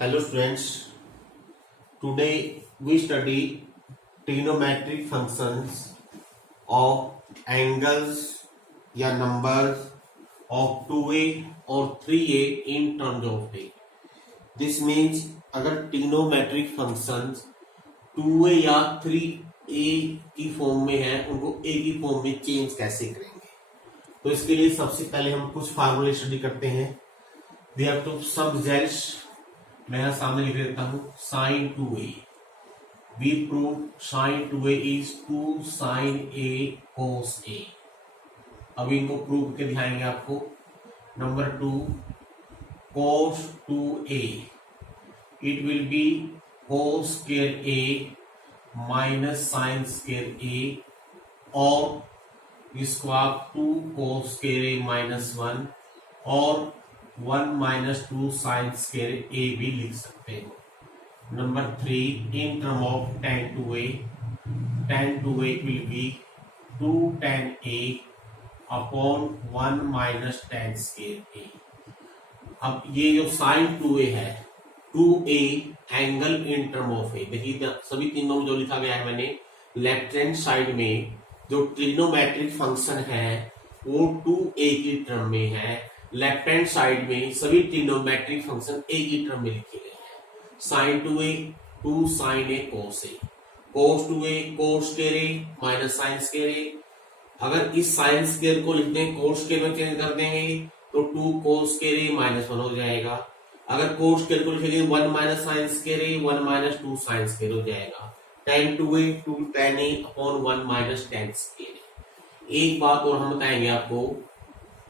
Hello students, today we study trigonometric functions of angles या numbers of 2a और 3a in terms of a. This means अगर trigonometric functions 2a या 3a की form में है उनको a की फॉर्म में चेंज कैसे करेंगे। तो इसके लिए सबसे पहले हम कुछ फार्मूले स्टडी करते हैं। We have to some gels, मैं यहां सामने लिख देता हूं sin 2a। We prove sin 2a is 2 sin a cos a। अब इनको प्रूव करके दिखाएंगे आपको। Number 2 cos 2a it will be cos square a minus sin square a, और इसको आप 2 cos स्क्वायर a माइनस 1 और 1 माइनस 2 साइन स्क्वायर ए भी लिख सकते हो। Number 3 in term of tan 2a will be 2 tan a upon 1 minus tan square A. अब ये जो साइन 2a है 2a angle in term of A, देखिए सभी तीनों जो लिखा गया है मैंने, लेफ्ट हैंड साइड में जो ट्रिग्नोमेट्रिक फंक्शन है वो 2a की टर्म में है, लेफ्ट हैंड साइड में सभी ट्रिग्नोमेट्रिक फंक्शन ए की टर्म में लिखे गए हैं। Sign 2a 2 sine A cos A, cos 2a cos square A minus sine square ए। अगर इस साइन स्क्वायर को लिख दें कोस स्क्वायर में चेंज कर देंगे तो 2 कोस स्क्वायर ए माइनस 1 हो जाएगा। अगर कोस स्क्वायर को लिखेंगे 1 minus sine square a 1 minus 2 sine square हो जाएगा। tan 2a 2 tan a upon 1 minus tan square a. एक बात और हम बताएंगे आपको,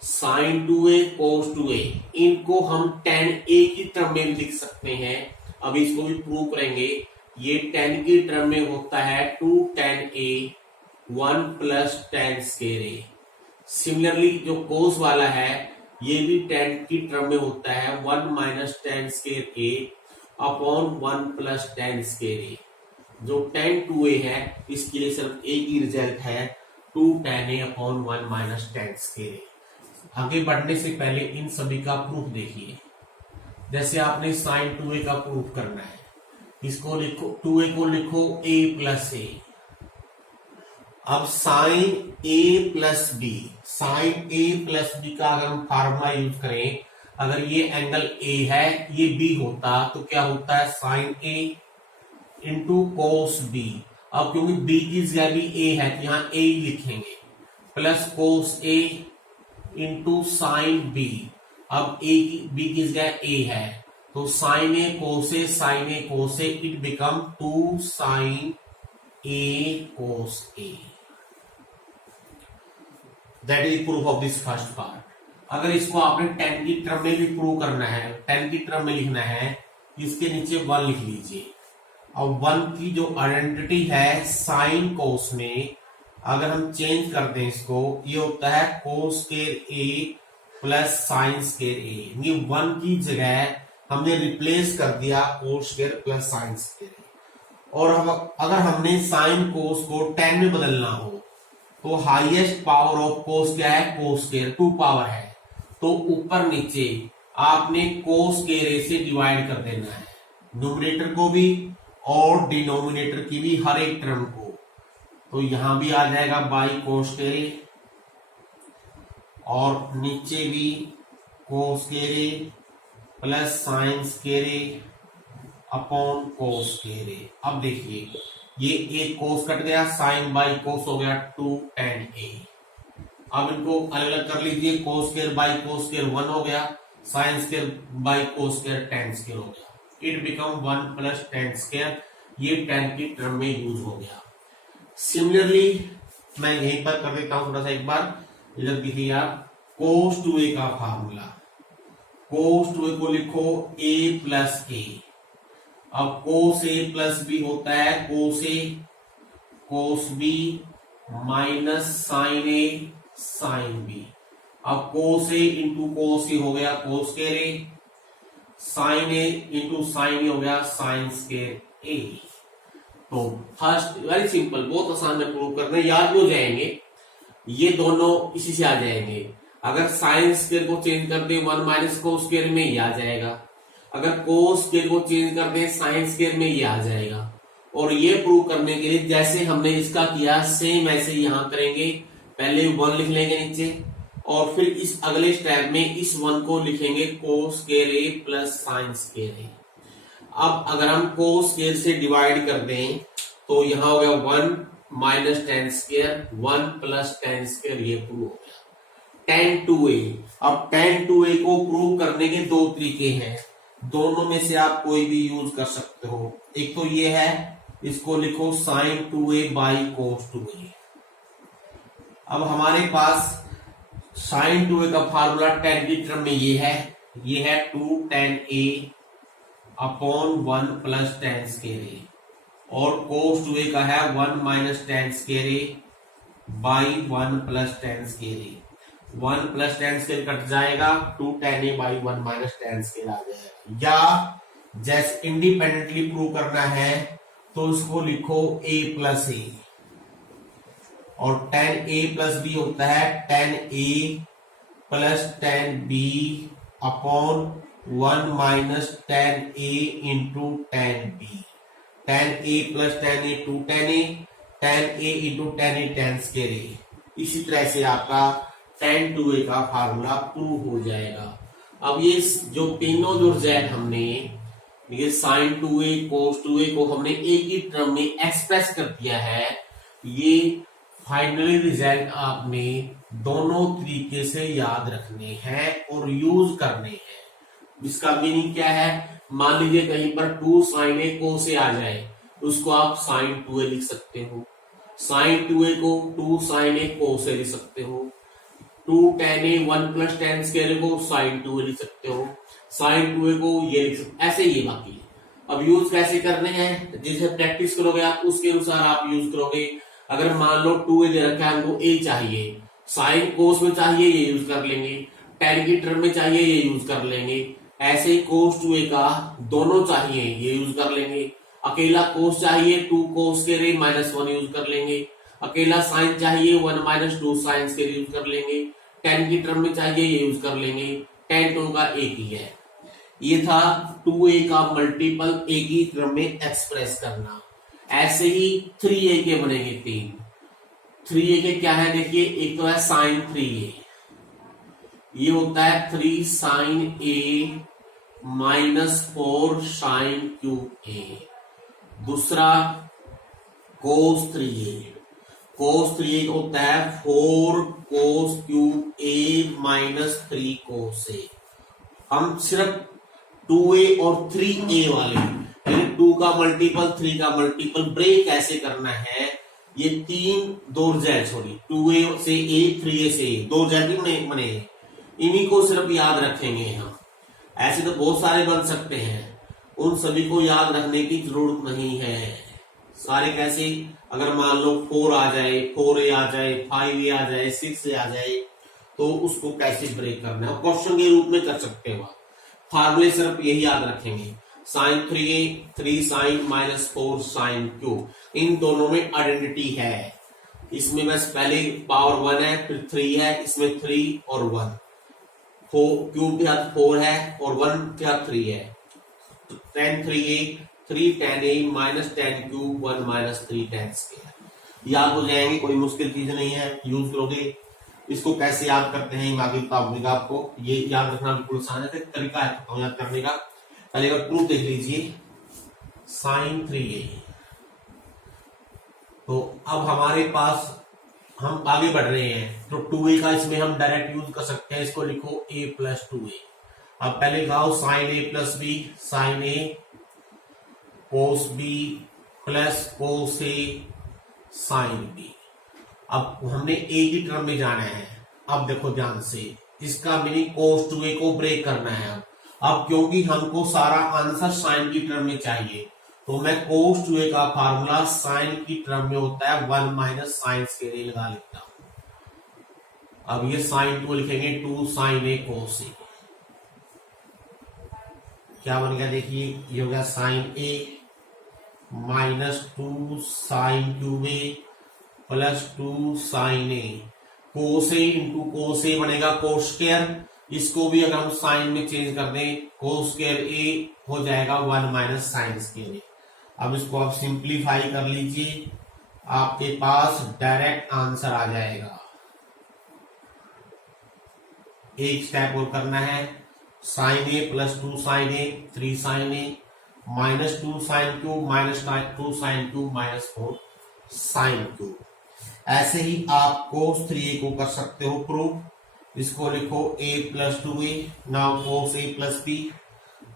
साइन 2a cos 2a इनको हम tan a की टर्म में लिख सकते हैं। अब इसको भी प्रूव करेंगे। ये tan की टर्म में होता है 2 tan a 1 plus tan square a। Similarly जो cos वाला है ये भी tan की टर्म में होता है 1 minus tan square a upon 1 plus tan square a। जो tan 2a है इसके लिए सिर्फ एक ही रिजल्ट है 2 tan a upon 1 minus tan square a। आगे बढ़ने से पहले इन सभी का प्रूफ देखिए। जैसे आपने साइन 2a का प्रूफ करना है, इसको लिखो 2a को लिखो a प्लस ए। अब sine a plus B, sine a plus B का अगर हम फार्मूला यूज करें, अगर ये एंगल a है ये b होता तो क्या होता है sine a into cos b। अब क्योंकि b की जगह भी a है तो यहां a ही लिखेंगे, plus cos a into sine B. अब ए की बी की जगह ए है तो sine A cos A it become 2 sine A cos A. That is proof of this first part. अगर इसको आपने 10 की टर्म में भी प्रूव करना है, 10 की टर्म में लिखना है, इसके नीचे 1 लिख लीजिए। अब 1 की जो आइडेंटिटी है साइन कोस में अगर हम चेंज कर दें इसको, ये होता है cos square a plus sine square a. ये 1 की जगह हमने रिप्लेस कर दिया cos square plus sine square a. और अगर हमने साइन कोस को 10 में बदलना हो तो हाईएस्ट पावर ऑफ कोस क्या है, कोस स्क्वायर 2 पावर है, तो ऊपर नीचे आपने कोस स्क्वायर ए से डिवाइड कर देना है, न्यूमरेटर को भी और डिनोमिनेटर की भी हर एक टर्म को। तो यहां भी आ जाएगा बाई कोस स्क्वायर ए और नीचे भी कोस square a plus sine square A upon cos square A. अब देखिए ये एक कोस कट गया, साइन बाई कोस हो गया 2 tan a। अब इनको अलग अलग कर लीजिए, cos square by cos square 1 हो गया, sine square by cos square tan square हो गया। It become 1 plus tan square, ये tan की टर्म में यूज हो गया। सिमिलरली मैं यहीं पर कर देता हूं थोड़ा सा एक बार, इधर देखिए आप कोस 2a का फार्मूला, कोस 2a को लिखो a प्लस ए। अब कोस a प्लस बी होता है cos a cos b minus sine a sine b। अब cos a into cos a हो गया cos square a, sine a into sine a हो गया साइन स्क्वायर a। तो first very simple, बहुत आसान में प्रूव करना है, याद हो जाएंगे, ये दोनों इसी से आ जाएंगे। अगर साइन स्क्वायर को चेंज कर दे 1 माइनस कोस स्क्वायर में ही आ जाएगा। अगर कोस स्क्वायर को चेंज कर दें साइन स्क्वायर में ये आ जाएगा। और ये प्रूव करने के लिए जैसे हमने इसका किया सेम ऐसे यहां करेंगे, पहले 1 लिख लेंगे नीचे और फिर इस अगले स्टेप में इस 1 को लिखेंगे कोस square a plus sine square A. अब अगर हम कोस स्क्वायर से डिवाइड कर दें तो यहां हो गया 1 minus tan square 1 plus tan square, ये प्रूव हो गया tan 2a। अब tan 2a को प्रूव करने के दो तरीके हैं, दोनों में से आप कोई भी यूज कर सकते हो। एक तो ये है, इसको लिखो sin 2a by cos 2a। अब हमारे पास sin 2a का फार्मूला tan की टर्म में ये है 2 tan a upon 1 plus tan square a, और cos 2a का है 1 minus tan square a by 1 plus tan square a। 1 plus tan square cut जाएगा, 2 tan a by 1 minus tan square आ जाएगा। या जैसे इंडिपेंडेंटली प्रूव करना है तो इसको लिखो a प्लस ए, और tan a प्लस बी होता है tan a plus tan b upon 1 minus tan a into tan b। tan a plus tan a 2 tan a, tan a into tan a tan square a। इसी तरह से आपका tan 2a का formula prove हो जाएगा। अब ये जो तीनों जो रिजल्ट हमने ये sin 2a cos 2a को हमने एक ही टर्म में एक्सप्रेस कर दिया है, ये फाइनली रिजल्ट आपने दोनों तरीके से याद रखने हैं और यूज करने हैं। इसका मीनिंग क्या है, मान लीजिए कहीं पर 2 sin a cos a आ जाए, उसको आप sin 2a लिख सकते हो। sin 2a को 2 sin a cos a लिख सकते हो। 2 tan a 1 plus tan square को sin 2a लिख सकते हो। sin 2a को ये लिख सकते, ऐसे ही बाकी। अब यूज कैसे करने हैं, जिसे प्रैक्टिस करोगे आप उसके अनुसार आप यूज करोगे। अगर मान लो 2a दे रखा है हमको a चाहिए, sin cos में चाहिए ये यूज कर लेंगे, tan की टर्म में चाहिए ये यूज कर लेंगे, ऐसे ही cos 2a का दोनों चाहिए ये यूज कर लेंगे। अकेला cos चाहिए 2 cos के रे माइनस 1 यूज कर लेंगे, अकेला साइन चाहिए 1 माइनस 2 साइन के यूज कर लेंगे, tan की टर्म में चाहिए ये यूज कर लेंगे। tan 2 का एक ही है। ये था 2a का मल्टीपल एक ही टर्म में एक्सप्रेस करना। ऐसे ही 3a के बनेंगे 3a के क्या है देखिए, एक तो है साइन 3a, ये होता है 3 sine a minus 4 sine cube a। दूसरा cos 3a, cos 3a होता है 4 cos cube a minus 3 cos a। हम सिर्फ 2a और 3a वाले, यानी 2 का मल्टीपल 3 का मल्टीपल ब्रेक कैसे करना है, ये दो रिजल्ट सॉरी 2a से a 3a से a, दो रिजल्ट बने, इन्हीं को सिर्फ याद रखेंगे हम। ऐसे तो बहुत सारे बन सकते हैं, उन सभी को याद रखने की जरूरत नहीं है। सारे कैसे, अगर मान लो 4 आ जाए, 4a आ जाए, 5a आ जाए, 6a आ जाए, तो उसको कैसे ब्रेक करना है क्वेश्चन के रूप में कर सकते हो। फार्मूले सिर्फ यही याद रखेंगे, sine 3a 3 sine minus 4 sine cube, इन दोनों में आइडेंटिटी है। इसमें बस पहले पावर 1 है, फिर 3 है, इसमें 3 और 1, 4 क्यूब के साथ 4 है और 1 के साथ 3 है। tan 3a 3 tan a minus tan cube 1 minus 3 tan square, याद हो जाएंगे, कोई मुश्किल चीज नहीं है, यूज करोगे। इसको कैसे याद करते हैं आगे बताऊंगा आपको, ये याद रखना बिल्कुल आसान है, तरीका है याद करने का। पहले अगर प्रूफ देख लीजिए sin 3a, तो अब हमारे पास हम आगे बढ़ रहे हैं, तो 2a का इसमें हम डायरेक्ट यूज कर सकते हैं, इसको लिखो a प्लस 2a। अब पहले गाओ sine a plus b, sine a cos b plus cos a sine b। अब हमने a की टर्म में जाना है। अब देखो ध्यान से, इसका मीनिंग cos 2a को ब्रेक करना है। अब क्योंकि हमको सारा आंसर साइन की टर्म में चाहिए, तो मैं cos 2a का फार्मूला साइन की टर्म में होता है 1 माइनस साइन स्क्वायर लगा लेता हूं। अब ये साइन 2 लिखेंगे 2 साइन a cos a, क्या बन गया देखिए, ये हो गया sine a minus 2 sine cube a plus 2 sine a, cos a into cos a बनेगा कोस स्क्वायर, इसको भी अगर हम साइन में चेंज कर दें कोस स्क्वायर ए हो जाएगा 1 माइनस साइन स्क्वायर ए। अब इसको आप सिंप्लीफाई कर लीजिए, आपके पास डायरेक्ट आंसर आ जाएगा। एक स्टेप और करना है, sine a plus 2 sine a 3 sine a minus 2 sine cube minus 2 sine cube minus 4 sine cube. ऐसे ही आप कोस 3a को कर सकते हो प्रूफ। इसको लिखो a plus 2a, now cos a plus b,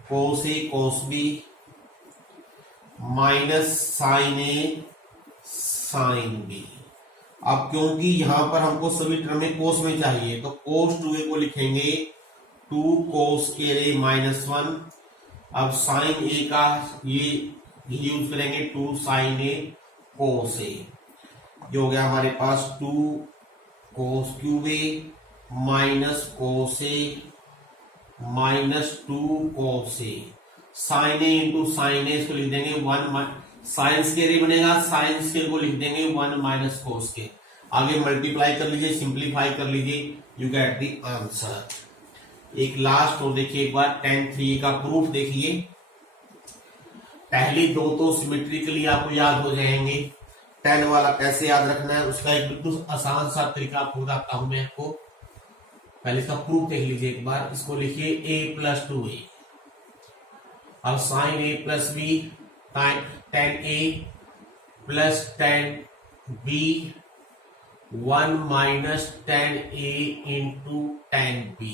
cos a cos b minus sine a sine b। अब क्योंकि यहां पर हमको सभी टर्म में कोस में चाहिए तो कोस 2a को लिखेंगे 2 कोस स्क्वायर a माइनस 1। अब साइन a का ये यूज करेंगे 2 साइन a कोस a, जो हो गया हमारे पास 2 cos cube a minus cos a minus 2 cos a। Sine a into sine a इसको लिख देंगे 1 साइन स्क्वायर बनेगा, साइन स्क्वायर को लिख देंगे 1 माइनस कोस के। आगे मल्टीप्लाई कर लीजिए, सिंप्लीफाई कर लीजिए, यू गेट द आंसर। एक लास्ट और देखिए एक बार tan 3 का प्रूफ देखिए। पहली दो तो सिमेट्रिकली आपको याद हो जाएंगे, tan वाला कैसे याद रखना है उसका एक बिल्कुल आसान सा तरीका आपको बताता हूं मैं आपको। पहले इसका प्रूफ देख लीजिए एक बार। इसको लिखिए a प्लस 2a, अब sine a plus b tan a plus tan b 1 minus tan a into tan b।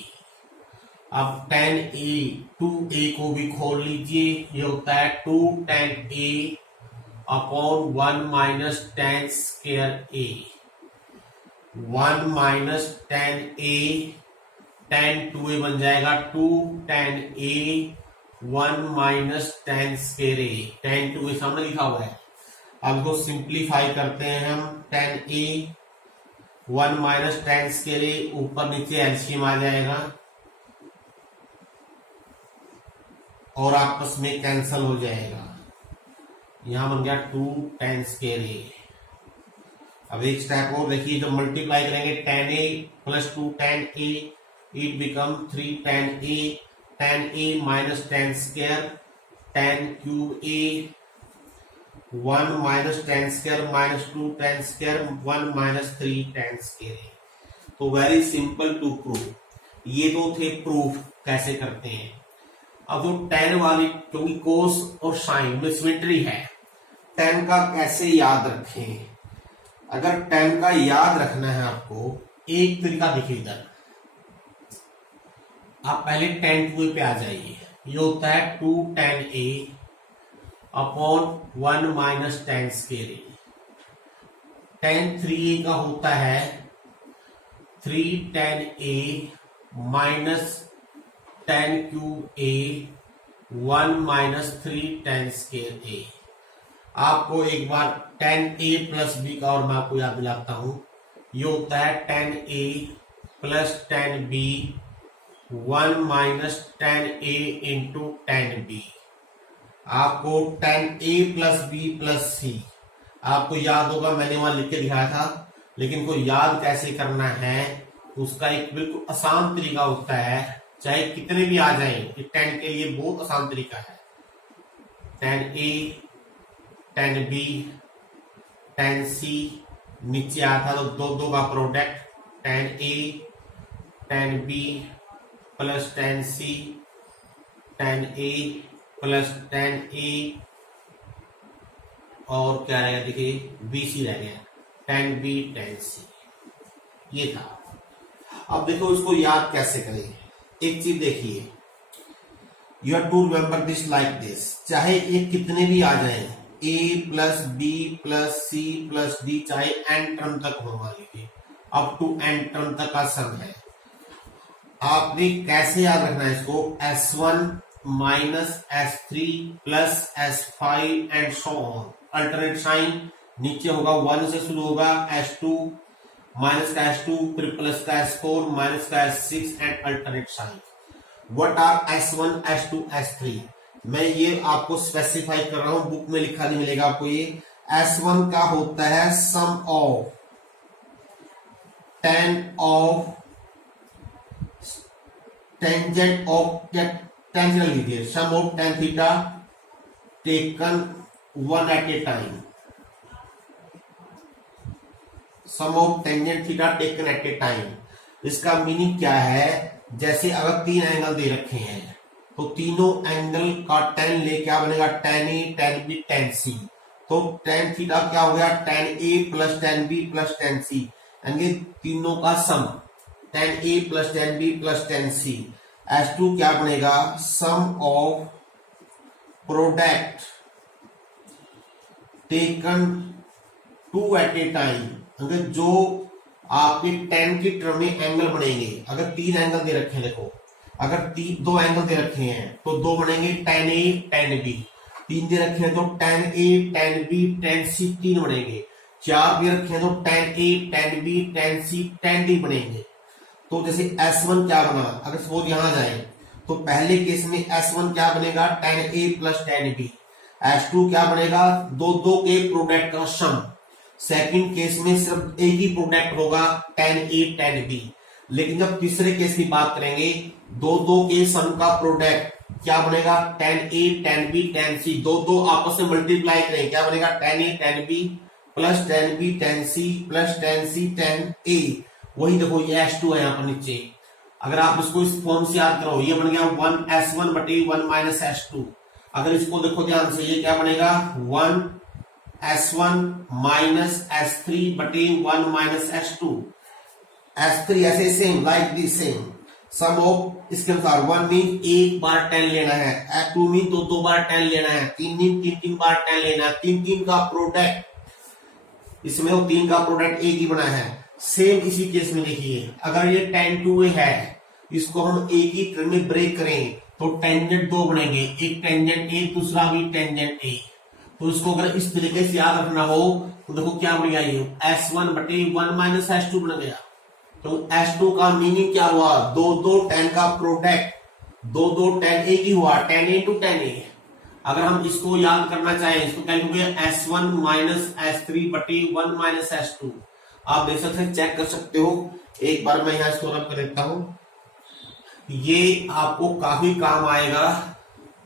अब tan a 2a को भी खोल लीजिए, ये होता है 2 tan a upon 1 minus tan square a। 1 minus tan a tan 2a बन जाएगा 2 tan a 1 minus tan square a। tan 2a सामने लिखा हुआ है। अब इसको सिंप्लीफाई करते हैं हम, tan a 1 minus tan square a ऊपर नीचे एलसीएम आ जाएगा और आपस में कैंसल हो जाएगा। यहां बन गया 2 tan स्क्वायर a। अब एक स्टेप और देखिए, जब मल्टीप्लाई करेंगे tan a plus 2 tan a it become 3 tan a tan a minus tan square tan cube a 1 minus tan square minus 2 tan square 1 minus 3 tan square a। तो very simple to prove. ये तो थे proof कैसे करते हैं। अब वो tan वाली, क्योंकि कोस और साइन में सिमेट्री है, tan का कैसे याद रखें। अगर tan का याद रखना है आपको, एक तरीका देखिए इधर। आप पहले tan 2a पे आ जाइए, ये होता है 2 tan a upon 1 minus tan square a। tan 3a का होता है 3 tan a minus tan cube a 1 minus 3 tan square a। आपको एक बार tan a प्लस b का और मैं आपको याद दिलाता हूं, ये होता है tan a plus tan b 1 minus tan a into tan b। आपको tan a plus b plus c आपको याद होगा, मैंने वहां लिख के दिखाया था, लेकिन को याद कैसे करना है उसका एक बिल्कुल आसान तरीका होता है, चाहे कितने भी आ जाएं, ये tan के लिए बहुत आसान तरीका है। tan a tan b tan c नीचे आता था तो दो का product tan a tan b plus tan c tan a plus tan a और क्या रहेगा देखिए bc रह गया tan b tan c, ये था। अब देखो इसको याद कैसे करें। एक चीज देखिए, you have to remember this like this, चाहे ये कितने भी आ जाए a plus b plus c plus d, चाहे n टर्म तक हो, मान लीजिए अप टू n टर्म तक का सम है। आपने कैसे याद रखना है इसको, S1 minus S3 plus S5 and so on. Alternate sign नीचे होगा 1 से शुरू होगा, S2 माइनस का S2 फिर प्लस का S4 माइनस का S6 and alternate sign. What are S1 S2 S3, मैं ये आपको स्पेसिफाई कर रहा हूं, बुक में लिखा नहीं मिलेगा आपको। ये S1 का होता है sum of 10 of tangent of tangent लीजिए, sum of tan theta taken one at a time, sum of tangent theta taken at a time. इसका मीनिंग क्या है, जैसे अगर तीन एंगल दे रखे हैं तो तीनों एंगल का टेन ले क्या बनेगा, tan a tan b tan c. तो टेन थीटा क्या हो गया, टेन ए plus tan b plus tan c, यानी तीनों का सम टेन ए plus tan b plus tan c. S two क्या बनेगा, sum of product taken two at a time. अगर जो आपके टेन की टर्म में एंगल बनेंगे, अगर तीन एंगल दे रखे हैं, देखो अगर दो एंगल दे रखे हैं तो दो बनेंगे टेन ए टेन बी, तीन दे रखे हैं तो ten a tan b tan सी तीन बनेंगे, चार दे रखे हैं तो ten a tan b tan c ten D बनेंगे। तो जैसे S1 क्या बना, अगर सपोज यहां जाए तो पहले केस में S1 क्या बनेगा, टेन ए प्लस टेन बी। S2 क्या बनेगा, दो दो के प्रोडक्ट का सम। सेकंड केस में सिर्फ एक ही प्रोडक्ट होगा, टेन ए टेन बी। लेकिन जब तीसरे केस की बात करेंगे, दो दो के सम का प्रोडक्ट क्या बनेगा, tan a tan b tan c. दो दो आपस में मल्टीप्लाई करें, क्या बनेगा, tan a tan b plus tan b tan c plus tan c tan a. वही देखो ये S2 है यहाँ पर नीचे। अगर आप इसको इस फॉर्म से याद करो, ये बन गया 1S1 बटे 1 माइनस S2। अगर इसको देखो ध्यान से, ये क्या बनेगा, 1S1 माइनस S3 बटे 1 माइनस S2। S3 ऐसे same like this same. Sum of इसके अनुसार 1 मीन एक बार 10 लेना है, S2 मीन तो दो बार 10 लेना है, 3 मीन तीन बार 10 लेना है, तीन तीन का प्रोडक्ट, इसमें वो तीन का प्रोडक्ट एक ही बना है। सेम इसी केस में देखिए, अगर ये टेन टू है, इसको हम एक ही टर्म में ब्रेक करें तो टेंजेंट दो बनेंगे, एक टेंजेंट ए दूसरा भी टेंजेंट ए। तो इसको अगर इस तरीके से याद रखना हो तो देखो क्या बन गया, ये S1 बटे 1 माइनस S2 बन गया। तो S2 का मीनिंग क्या हुआ, दो दो टेन का प्रोडक्ट, दो दो टेन एक ही हुआ, टेन ए टू टेन ए। अगर हम इसको याद करना चाहें, इसको क्या लिखोगे, S1 माइनस S3 बटे 1 माइनस S2। आप देख सकते हैं, चेक कर सकते हो। एक बार मैं यहां इसको रब कर देता हूं, ये आपको काफी काम आएगा।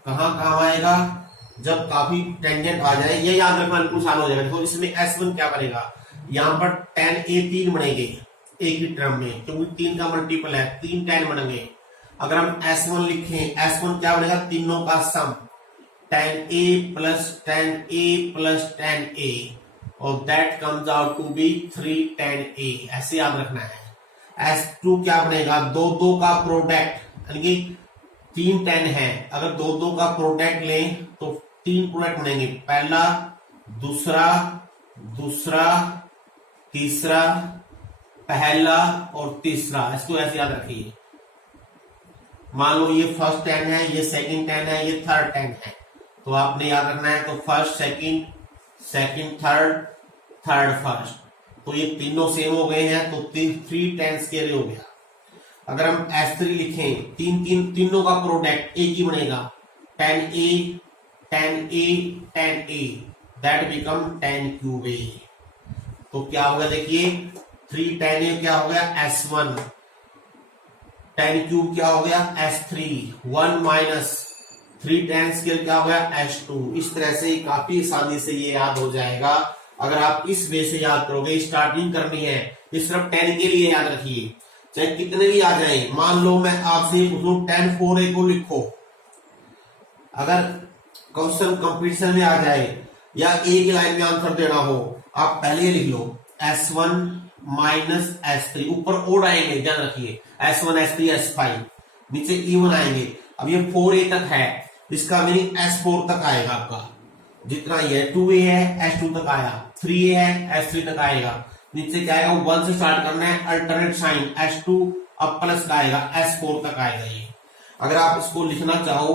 कहां काम आएगा, जब काफी टेंजेंट आ जाए, ये याद रखना बिल्कुल आसान हो जाएगा। तो इसमें S1 क्या बनेगा, यहां पर टेन ए तीन बनेंगे एक ही टर्म में, क्योंकि तीन का मल्टीपल है, तीन टेन बनेंगे। अगर हम S1 लिखें, S1 क्या बनेगा, तीनों का sum, tan A plus tan A, और that comes out to be 310A। ऐसे याद रखना है। S2 क्या बनेगा, दो दो का प्रोडक्ट, यानी कि तीन 10 है, अगर दो दो का प्रोडक्ट लें तो तीन प्रोडक्ट बनेंगे, पहला दूसरा दूसरा तीसरा पहला और तीसरा। इसको ऐसे याद रखिए, मान लो ये फर्स्ट 10 है, ये सेकंड 10 है, ये थर्ड 10 है, तो आपने याद रखना है। तो first second second third third first, तो ये तीनों सेम हो गए हैं, तो 3 10 स्केयर हो गया। अगर हम S3 लिखें, तीनों का प्रोडक्ट एक ही बनेगा, 10A 10A that become 10QA। तो क्या होगा, देखिए 310A क्या हो गया, S1, 10 क्यूब क्या हो गया, S3, 1 माइनस 3 10 स्केयर क्या हो गया, S2। इस तरह से काफी आसानी से ये याद हो जाएगा अगर आप इस वे से याद करोगे। स्टार्टिंग करनी है, इस सिर्फ 10 के लिए याद रखिए, चाहे कितने भी आ जाए। मान लो मैं आपसे पूछूं 10 4A को लिखो, अगर क्वेश्चन कंपटीशन में आ जाए या एक लाइन में आंसर देना हो, आप पहले लिख लो S1 माइनस S3, ऊपर ओड आएंगे, ध्यान रखिए, S1 S3 S5, नीचे इवन आएंगे। अब ये 4A तक है, इसका मीनिंग S4 तक आएगा आपका, जितना ये 2A है S2 तक आया, 3A है S3 तक आएगा। नीचे क्या आएगा, 1 से स्टार्ट करना है, अल्टरनेट साइन S2 अब प्लस का आएगा, S4 तक आएगा ये। अगर आप इसको लिखना चाहो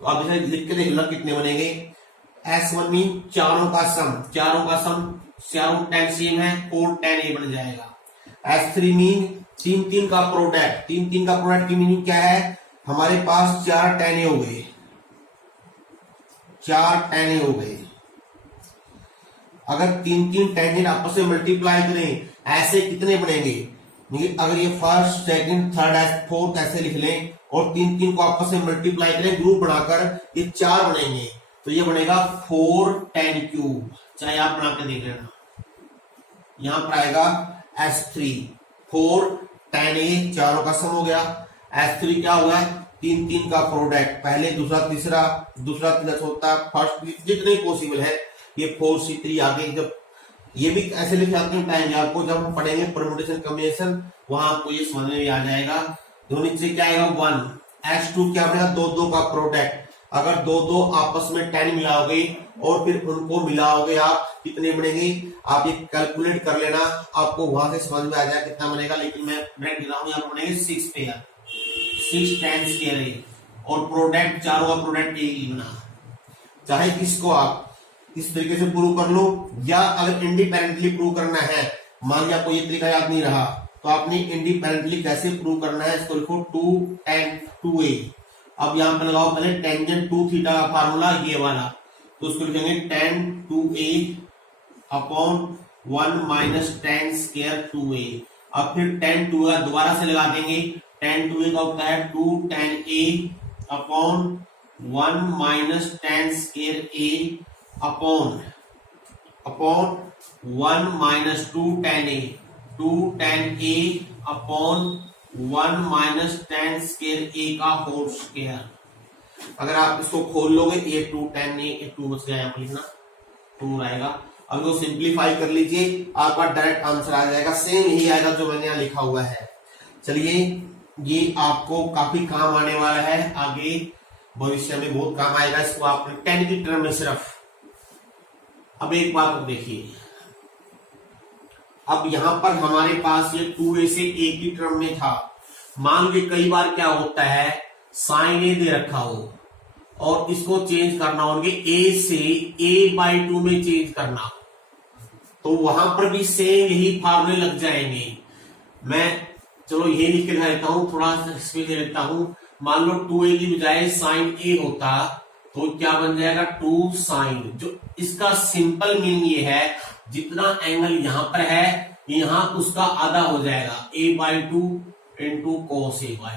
तो आप इसे लिख के देख लो कितने बनेंगे। S1 मीन चारों का सम, चारों 10 सेम है, 4 10A बन जाएगा। S3 मीन तीन का प्रोडक्ट, तीन का प्रोडक्ट की मीनिंग क्या है, हमारे पास 4 10A हो गए, 4 10A हो गए। अगर तीन टेंजेंट आपस में मल्टीप्लाई करें, ऐसे कितने बनेंगे, अगर ये फर्स्ट सेकंड थर्ड फोर्थ ऐसे लिख लें और 3 को आपस में मल्टीप्लाई करें ग्रुप बनाकर, ये 4 बनेंगे, तो ये बनेगा 4 tan क्यूब। चाहे आप बना के देख लेना, यहां पर आएगा S3 4 tan A, चारों का सम हो गया। S3 क्या होगा, 3 का प्रोडक्ट, पहले दूसरा तीसरा चौथा फर्स्ट, जितने पॉसिबल है ये 4C3 आगे। जब ये भी ऐसे लिखे आते हैं टाइम, आपको जब हम पढ़ेंगे परम्यूटेशन कॉम्बिनेशन वहां आपको ये समझ में आ जाएगा। तो नीचे क्या आएगा 1, S2 क्या बनेगा, 2 का प्रोडक्ट, अगर 2 आपस में 10 मिलाओगे और फिर उनको मिलाओगे आप, कितने बनेंगे आप ये कैलकुलेट कर लेना, आपको वहां से समझ में आ जाएगा कितना बनेगा। लेकिन मैं ब्रेक दे रहा हूं, यहाँ बनेंगे 6 पेयर, 6 tan स्क्वायर ए, और प्रोडक्ट चारों का प्रोडक्ट ए ही बना। चाहे किसको आप इस तरीके से प्रूव कर लो, या अगर इंडिपेंडेंटली प्रूव करना है, मान लिया आपको ये तरीका याद नहीं रहा, तो आपने इंडिपेंडेंटली कैसे प्रूव करना है, इसको लिखो 2 tan 2a। अब यहां पर लगाओ पहले टेंजेंट 2 थीटा का फार्मूला ये वाला, तो उसको लिखेंगे tan 2a upon 1 minus tan square 2a। अब फिर tan 2a दोबारा से लगा देंगे, tan 2a का होता है 2 tan a upon 1 minus tan square a upon 1 minus 2 tan a, 2 tan a upon 1 minus tan square a का होल स्क्वायर। अगर आप इसको खोल लोगे, ये 2 tan a, 2 बच गया, यहाँ लिखना 2 आएगा। अब इसको सिंप्लीफाई कर लीजिए, आपका डायरेक्ट आंसर आ जाएगा, सेम यही आएगा जो मैंने यहाँ लिखा हुआ है। चलिए, ये आपको काफी काम आने वाला है, आगे भविष्य में बहुत काम आएगा, इसको आपने 10 की टर्म में सिर्फ। अब एक बात देखिए, अब यहां पर हमारे पास ये 2a से a की टर्म में था। मान लीजिए कई बार क्या होता है, साइन a दे रखा हो और इसको चेंज करना होंगे a से a/2 में चेंज करना हो, तो वहां पर भी सेम यही फार्मूले लग जाएंगे। मैं चलो ये लिख के देता हूं, थोड़ा सा स्पेस दे देता हूं। मान लो 2a की बजाय साइन a होता तो क्या बन जाएगा 2 साइन। जो इसका सिंपल मीनिंग ये है, जितना एंगल यहां पर है यहां उसका आधा हो जाएगा, a/2 इंटू cos a/2।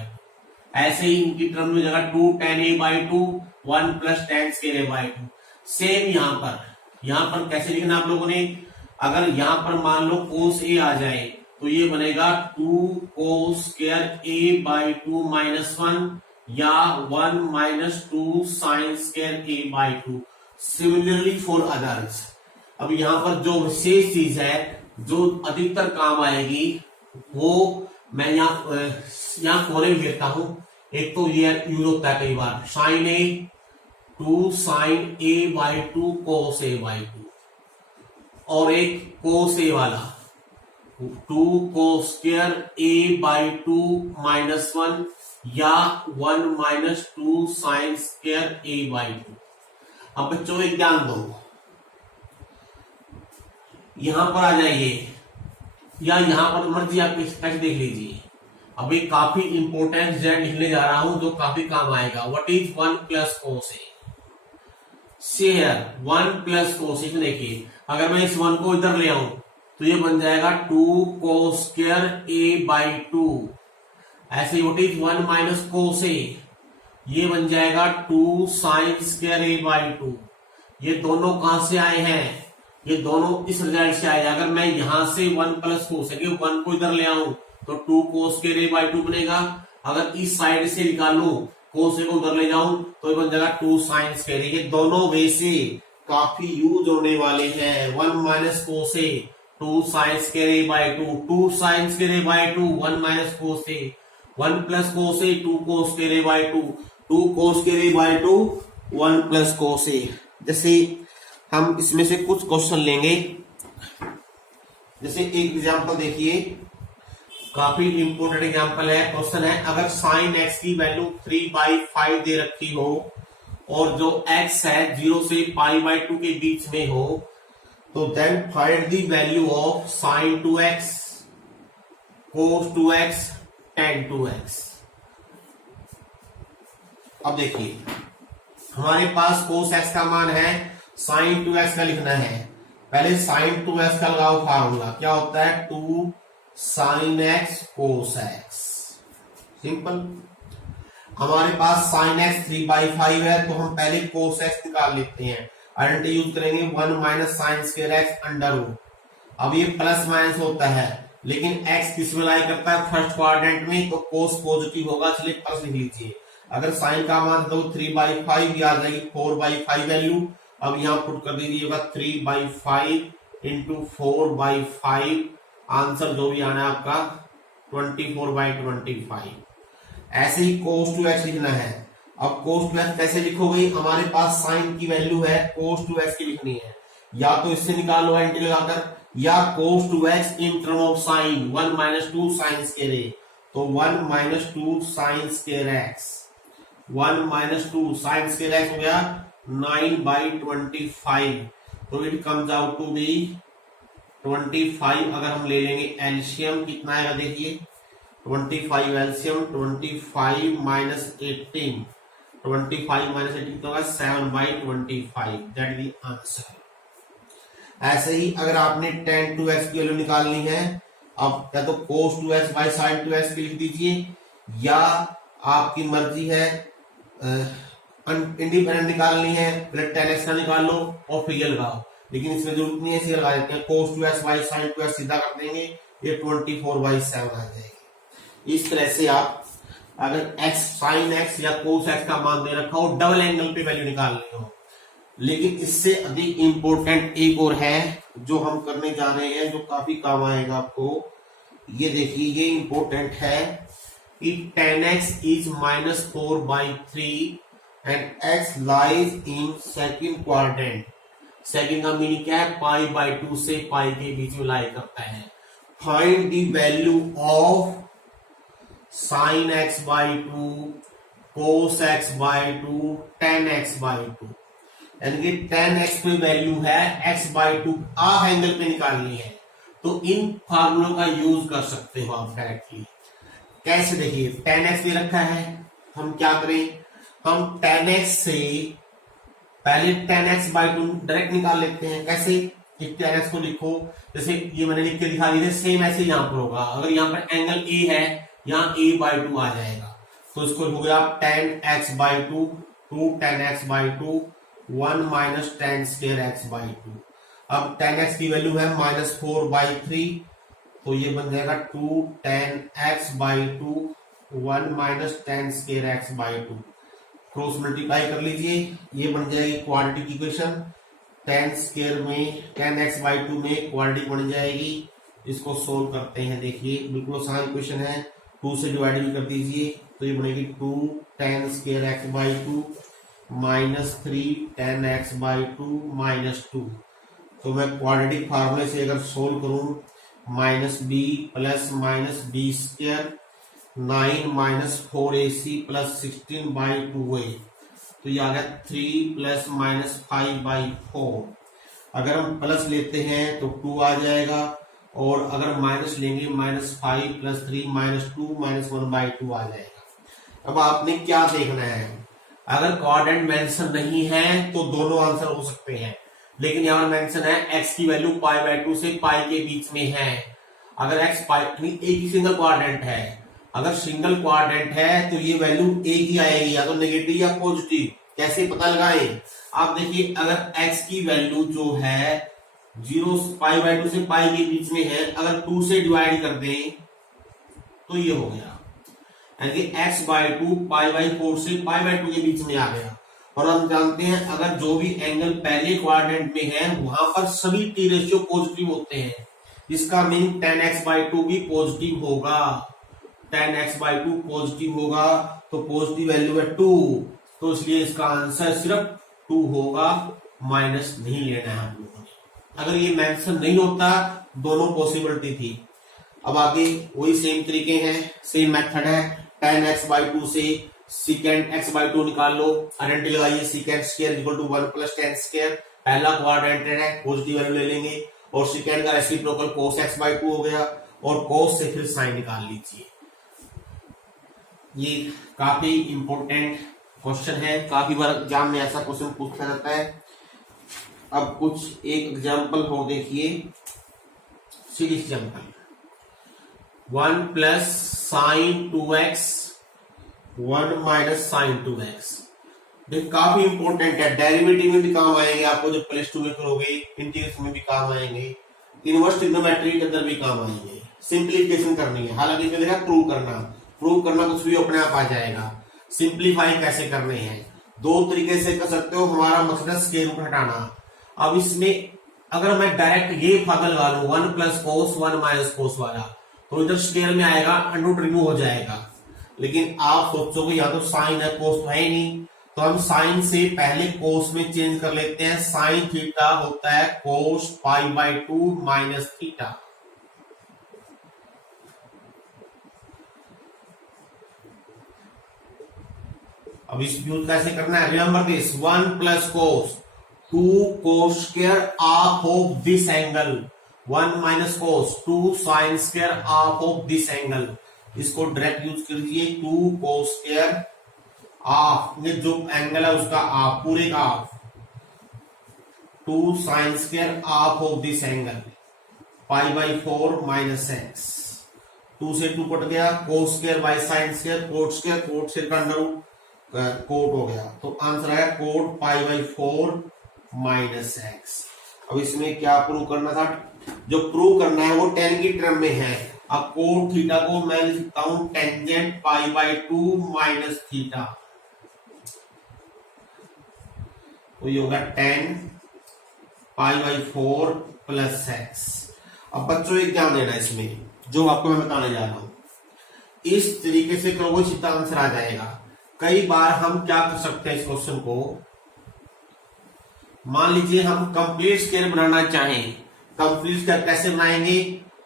ऐसे ही इनकी टर्म में जाएगा 2 tan a/2 1 plus tan square a/2। Same यहां पर कैसे लिखना आप लोगों ने, अगर यहां पर मान लो cos a आ जाए तो ये बनेगा 2 cos स्क्वायर a/2 माइनस 1 या 1 minus 2 sine square a/2। Similarly for others. अब यहाँ पर जो विशेष चीज है जो अधिकतर काम आएगी, वो मैं यहाँ कोने में लिखता हूं। एक तो ये यूज होता है कई बार sine a 2 sine a/2 cos a/2, और एक cos a वाला 2 cos स्क्वायर a/2 माइनस 1 या 1 माइनस 2 साइन स्क्वायर a/2। अब बच्चों एक ध्यान दो, यहां पर आ जाइए या यहां पर मर्जी आप स्केच देख लीजिए। अब एक काफी इंपोर्टेंट रिजल्ट लिखने जा रहा हूं जो काफी काम आएगा। What is 1 plus cos a? Share 1 plus cos a। देखिए अगर मैं इस 1 को इधर ले आऊं तो ये बन जाएगा 2 cos स्क्वायर a/2। ऐसे what is 1 minus cos a, ये बन जाएगा 2 साइन स्क्वायर a/2। ये दोनों कहां से आए हैं, ये दोनों इस रिजल्ट से आए। अगर मैं यहां से 1 प्लस cos a 1 को इधर ले आऊं तो 2 cos स्क्वायर a/2 बनेगा। अगर इस साइड से निकालू cos a को उधर ले जाऊं तो ये बन जाएगा 2 साइन स्क्वायर। ये दोनों वे से काफी यूज होने वाले हैं। 1 minus cos a 2 sine square a/2, 2 sine square a/2 1 minus cos a, 1 plus cos a 2 cos square a/2, 2 cos square a/2 1 plus cos a। जैसे हम इसमें से कुछ क्वेश्चन लेंगे, जैसे एक एग्जांपल देखिए, काफी इंपोर्टेंट एग्जांपल है। क्वेश्चन है, अगर साइन x की वैल्यू 3/5 दे रखी हो और जो x है 0 से π/2 के बीच में हो, तो then find the value of sine 2x, cos 2x, tan 2x। अब देखिए हमारे पास cos x का मान है, साइन 2x का लिखना है। पहले साइन 2x का लगाओ फार्मूला, क्या होता है 2 sine x cos x। Simple. हमारे पास साइन एक्स 3/5 है, तो हम पहले कोस एक्स निकाल लेते हैं। आइडेंटिटी यूज करेंगे 1 minus sine square X under root. अब ये प्लस माइनस होता है, लेकिन एक्स किस में लाई करता है, फर्स्ट क्वाड्रेंट में, तो कोस पॉजिटिव होगा, इसलिए प्लस लिख लीजिए। अगर साइन का मान दो 3/5 आ जाएगी 4/5 वैल्यू। अब यहाँ पुट कर दीजिएगा 3/5 इंटू 4/5, आंसर जो भी आना है आपका 24/25। ऐसे ही कोस टू एक्स लिखना है। अब कोस टू एक्स कैसे लिखोगे, हमारे पास साइन की वैल्यू है, कोस टू एक्स की लिखनी है, या तो इससे निकालो एंटी लगाकर, या cos two x in term of sine 1 minus 2 sine square a, तो 1 minus 2 sine square x, 1 minus 2 sine square x हो गया 9/25, तो it comes out to be 25। अगर हम ले लेंगे एलसीएम कितना आएगा देखिए, 25 एलसीएम 25 माइनस 18, 25 माइनस 18 तो होगा 7/25, दैट इज द आंसर। ऐसे ही अगर आपने tan 2x की वैल्यू निकालनी है, अब या तो cos 2x by sin 2x की लिख दीजिए, या आपकी मर्जी है इंडिपेंडेंट निकालनी है, पहले tan x का निकाल लो और फिगर लगाओ, लेकिन इसमें जरूरत नहीं है, इसे लगा देते हैं। cos 2x by sin 2x सीधा कर देंगे, ये 24/7 आ जाएगी। इस तरह से आप अगर x sin x या cos x का मान दे रखा हो, डबल एंगल पे वैल्यू निकालनी हो। लेकिन इससे अधिक इंपॉर्टेंट एक और है जो हम करने जा रहे हैं, जो काफी काम आएगा आपको। ये देखिए, ये इंपॉर्टेंट है कि tan x is -4/3 and x lies in second quadrant. Second का मीनिंग क्या है, π/2 से पाई के बीच में लाई करता है। Find the value of sin x/2, cos x/2, tan x/2। यानी कि tan x की वैल्यू है x/2, हाफ एंगल पे निकालनी है, तो इन फार्मूलों का यूज कर सकते हो आप डायरेक्टली। कैसे देखिए, tan x दे रखा है, हम क्या करें, हम tan x से पहले tan x/2 डायरेक्ट निकाल लेते हैं। कैसे, tan x को लिखो, जैसे ये मैंने लिख के दिखा दिया, सेम ऐसे यहाँ पर होगा। अगर यहाँ पर एंगल a है, यहाँ a/2 आ जाएगा, तो इसको लिखोगे आप tan x/2 2 tan x/2 1 minus tan square x/2। अब tan x की वैल्यू है -4/3, तो ये बन जाएगा 2 tan x/2 1 minus tan square x/2। Cross multiply कर लीजिए, ये बन जाएगी क्वाड्रेटिक इक्वेशन। tan स्क्वायर में tan x/2 में क्वाड्रेटिक बन जाएगी। इसको सोल्व करते हैं, देखिए बिल्कुल आसान इक्वेशन है, 2 से डिवाइड भी कर दीजिए, तो ये बनेगी 2 tan square x/2 -3 tan x/2 -2। तो मैं क्वाड्रेटिक फार्मूले से अगर सोल्व करूं, -b plus -b square 9 minus 4ac plus 16/2a, तो ये आ गया 3 प्लस -5/4। अगर हम प्लस लेते हैं तो 2 आ जाएगा, और अगर माइनस लेंगे -5 प्लस 3 -2 -1/2 आ जाएगा। अब आपने क्या देखना है, अगर क्वाड्रेंट मेंशन नहीं है तो दोनों आंसर हो सकते हैं, लेकिन यहाँ पर मेंशन है x की वैल्यू π/2 से पाई के बीच में है। अगर x एक ही सिंगल क्वाड्रेंट है, अगर सिंगल क्वाड्रेंट है तो ये वैल्यू एक ही आएगी, या तो नेगेटिव या पॉजिटिव। कैसे पता लगाएं, आप देखिए, अगर x की वैल्यू जो है 0 π/2 से पाई के बीच में है, अगर 2 से डिवाइड कर दें तो ये हो गया, यानी कि x/2 π/4 से π/2 के बीच में आ गया। और हम जानते हैं अगर जो भी एंगल पहले क्वाड्रेंट में है वहां पर सभी t रेशियो पॉजिटिव होते हैं, इसका मीनिंग tan x/2 भी पॉजिटिव होगा। tan x/2 पॉजिटिव होगा, तो पॉजिटिव वैल्यू है 2, तो इसलिए इसका आंसर सिर्फ 2 होगा, माइनस नहीं लेना है हम लोगों ने। अगर ये मेंशन नहीं होता, दोनों पॉसिबिलिटी थी। अब आगे वही सेम तरीके हैं, सेम मेथड है। tan x/2 से secant x/2 निकाल लो, आइडेंटिटी लगाइए, secant square equal to 1 plus tan square, पहला क्वाड्रेंट है, पॉजिटिव वैल्यू ले लेंगे, और secant का रेसिप्रोकल cos x/2 हो गया, और cos से फिर साइन निकाल लीजिए। ये काफी इंपॉर्टेंट क्वेश्चन है, काफी बार एग्जाम में ऐसा क्वेश्चन पूछा जाता है। अब कुछ एक एग्जाम्पल हो, देखिए series example, 1 plus sine 2x 1 minus sine 2x। ये काफी इंपॉर्टेंट है, डेरिवेटिव में भी काम आएंगे, आपको जब +2 में करोगे, इंटीग्रेशन में भी काम आएंगे, इनवर्स ट्रिग्नोमेट्री के अंदर भी काम आएंगे। सिंप्लीफिकेशन करनी है, हालांकि इसमें देखा प्रूव करना कुछ भी अपने आप आ जाएगा। सिंप्लीफाई कैसे करने हैं, दो तरीके से कर सकते हो। हमारा मकसद है स्क्वायर रूट हटाना। अब इसमें अगर मैं डायरेक्ट ये फार्मूला लगा लूं 1 प्लस कोस 1 माइनस कोस वाला, तो इधर स्क्वायर में आएगा, अंडर रिमूव हो जाएगा। लेकिन आप सोचोगे या तो साइन है, कोस तो है नहीं, तो हम साइन से पहले कोस में चेंज कर लेते हैं। साइन थीटा होता है कोस π/2 माइनस थीटा। अब इस यूज कैसे करना है, remember this 1 plus cos 2 cos square half of this angle, 1 minus cos 2 sine square half of this angle. इसको डायरेक्ट यूज कीजिए, 2 कोस स्क्वायर हाफ, ये जो एंगल है उसका हाफ, पूरे का half, 2 sine square half of this angle, π/4 minus x। 2 से 2 cut गया, cos square by sine square, cot square, cot square का अंडर रूट कोट हो गया, तो आंसर आया कोट π/4 माइनस x। अब इसमें क्या प्रूव करना था, जो प्रूव करना है वो tan की टर्म में है। अब कोट थीटा को मैं लिखता हूं टेंजेंट π/2 माइनस थीटा, तो ये होगा tan π/4 प्लस x। अब बच्चों एक ध्यान देना, इसमें जो आपको मैं बताने जा रहा हूं, इस तरीके से करोगे सीधा आंसर आ जाएगा। कई बार हम क्या कर सकते हैं, इस क्वेश्चन को मान लीजिए हम कंप्लीट स्क्वायर बनाना चाहें, कंप्लीट स्क्वायर कैसे बनाएंगे,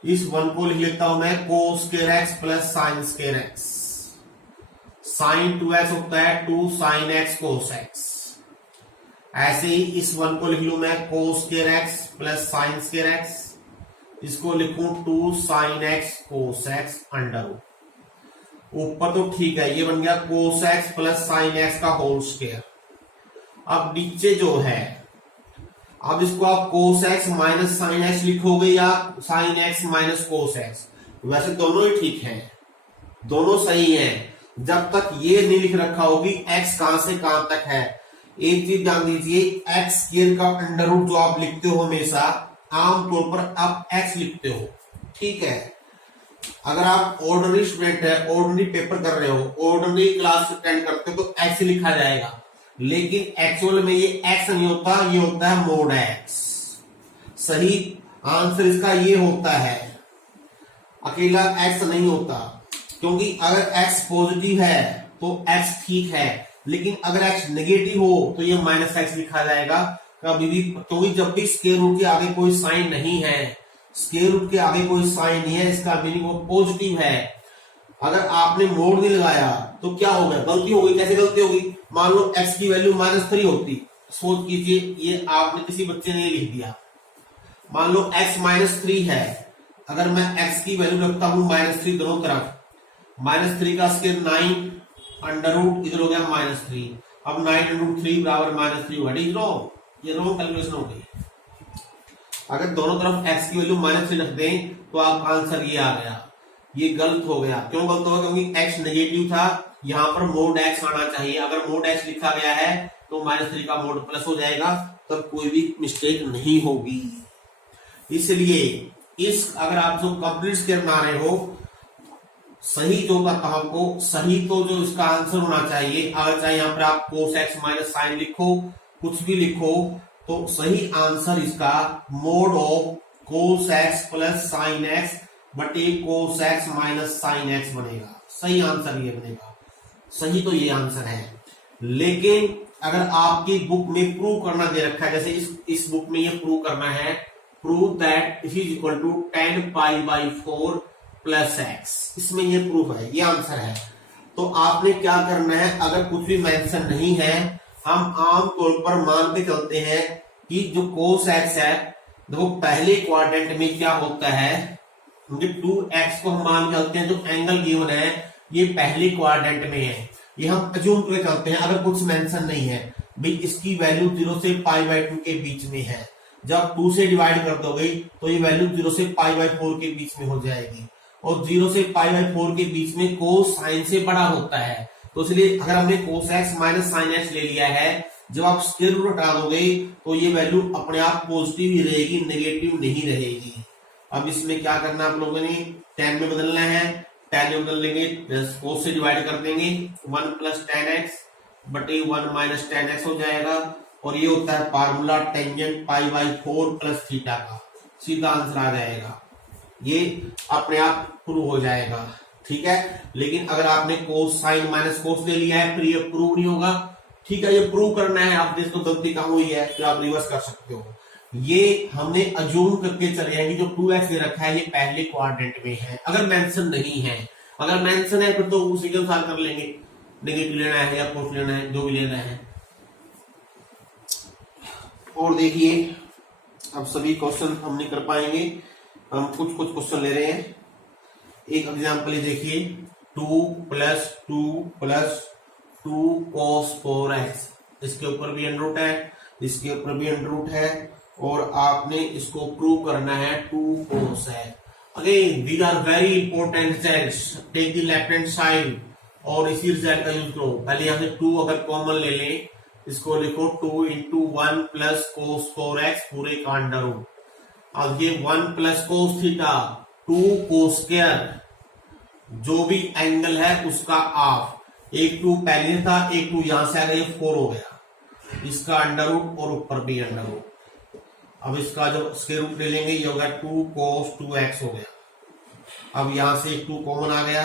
इस 1 को लिख लेता हूं मैं cos square x plus sine square x। Sine 2x होता है 2 साइन x कोस x। ऐसे ही इस 1 को लिख लू मैं cos square x plus sine square x, इसको लिखूं 2 sine x cos x under root. ऊपर तो ठीक है, ये बन गया cos x plus sine x का होल स्क्वायर। अब नीचे जो है, अब इसको आप cos x minus sine x लिखोगे या sine x minus cos x, वैसे दोनों ही ठीक है, दोनों सही है, जब तक ये नहीं लिख रखा होगी x कहां से कहां तक है। एक चीज ध्यान दीजिए, x स्क्वायर का अंडर रूट जो आप लिखते हो हमेशा, आमतौर पर आप x लिखते हो, ठीक है। अगर आप ऑर्डिनरी स्टूडेंट है, ऑर्डिनरी पेपर कर रहे हो, ऑर्डिनरी क्लास अटेंड करते हो, तो x लिखा जाएगा, लेकिन एक्चुअल में ये x नहीं होता, ये होता है मोड x। सही आंसर इसका ये होता है, अकेला x नहीं होता, क्योंकि अगर x पॉजिटिव है तो x ठीक है, लेकिन अगर x नेगेटिव हो तो ये माइनस x लिखा जाएगा कभी भी, क्योंकि जब भी स्क्वायर रूट के आगे कोई साइन नहीं है, स्क्वायर रूट के आगे कोई साइन नहीं है, इसका मीनिंग वो पॉजिटिव है। अगर आपने मोड नहीं लगाया तो क्या होगा, गलती होगी। कैसे गलती होगी, मान लो x की वैल्यू -3 होती, सोच कीजिए ये आपने किसी बच्चे ने लिख दिया, मान लो x -3 है, अगर मैं x की वैल्यू रखता हूं -3 दोनों तरफ, -3 का स्क्वायर 9 अंडर रूट, इधर हो गया -3, अब 9√3 बराबर -3 हुआ, इज रॉन्ग, ये रॉन्ग कैलकुलेशन हो गई। अगर दोनों तरफ x की वैल्यू -3 रख दें तो आप आंसर ये आ गया, ये गलत हो गया। क्यों गलत होगा, क्योंकि x नेगेटिव था, यहां पर मोड x आना चाहिए। अगर मोड x लिखा गया है तो -3 का मोड प्लस हो जाएगा, तब कोई भी मिस्टेक नहीं होगी। इसलिए इस अगर आप जो कंप्लीट स्क्वायर बना रहे हो, सही जो करता हूं आपको, सही तो जो इसका आंसर होना चाहिए, अगर चाहे यहाँ पर आप कोस x माइनस साइन लिखो, कुछ भी लिखो, तो सही आंसर इसका mode of cos x plus sine x बटे कोस x माइनस साइन x बनेगा। सही आंसर ये बनेगा, सही तो ये आंसर है। लेकिन अगर आपकी बुक में प्रूव करना दे रखा है, जैसे इस बुक में ये प्रूव करना है, prove that it is equal to tan π/4 plus x, इसमें ये प्रूफ है, ये आंसर है, तो आपने क्या करना है, अगर कुछ भी मेंशन नहीं है, हम आमतौर पर मान के चलते हैं कि जो कोस x है, देखो पहले क्वाड्रेंट में क्या होता है, 2x को हम मान के चलते हैं, जो एंगल गिवन है ये पहले क्वाड्रेंट में है, ये हम अज्यूम करके चलते हैं। अगर कुछ मेंशन नहीं है भाई, इसकी वैल्यू 0 से π/2 के बीच में है, जब 2 से डिवाइड कर दोगे तो ये वैल्यू 0 से π/4 के बीच में हो जाएगी, और 0 से π/4 के बीच में कोस साइन से बड़ा होता है, तो इसलिए अगर हमने cos x minus sine x ले लिया है, जब आप स्क्वायर रूट हटा दोगे तो ये वैल्यू अपने आप पॉजिटिव ही रहेगी, नेगेटिव नहीं रहेगी। अब इसमें क्या करना आप लोगों ने, tan में बदलना है, tan में बदल लेंगे, cos से डिवाइड कर देंगे, 1 प्लस tan x बटे 1 माइनस tan x हो जाएगा, और ये होता है formula tangent pi by 4 plus theta का, सीधा आंसर आ जाएगा, ये अपने आप प्रूव हो जाएगा। ठीक है, लेकिन अगर आपने कोस साइन माइनस कोस ले लिया है फिर ये प्रूव नहीं होगा। ठीक है, ये प्रूव करना है, आपने इसको गलती कहाँ हुई है फिर आप रिवर्स कर सकते हो। ये हमने अज्यूम करके चले हैं कि जो 2x दे रखा है ये पहले क्वाड्रेंट में है, अगर मेंशन नहीं है, अगर मेंशन है फिर तो उसी के अनुसार कर लेंगे, नेगेटिव लेना है या पॉजिटिव लेना है, जो भी लेना है। और देखिए अब सभी क्वेश्चन हम नहीं कर पाएंगे, हम कुछ क्वेश्चन ले रहे हैं। एक एग्जांपल ये देखिए, 2 प्लस 2 प्लस 2 cos 4x, इसके ऊपर भी अंडर रूट है, इसके ऊपर भी अंडर रूट है, और आपने इसको प्रूव करना है 2 cos है। Again these are very important results, take the left hand side और इसी रिजल्ट का यूज करो। पहले यहाँ से 2 अगर कॉमन ले लें, इसको लिखो 2 इंटू 1 प्लस cos 4x पूरे का अंडर रूट, अब ये 1 plus cos theta 2 cos square, जो भी एंगल है उसका हाफ, एक 2 पहले था, एक 2 यहां से आ गया, 4 हो गया, इसका अंडर रूट और ऊपर भी अंडर रूट। अब इसका जो स्क्वायर रूट ले लेंगे ये होगा 2 cos 2x हो गया। अब यहां से 2 कॉमन आ गया,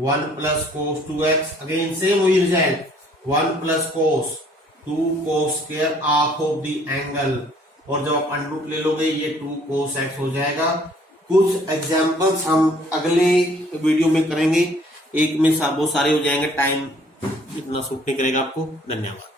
1 plus cos 2x, again same वही result, 1 plus cos 2 cos square half of the angle, और जब आप अंडर रूट ले लोगे ये 2 cos x हो जाएगा। कुछ एग्जांपल्स हम अगले वीडियो में करेंगे, एक में बहुत सारे हो जाएंगे, टाइम इतना सूट नहीं करेगा आपको। धन्यवाद।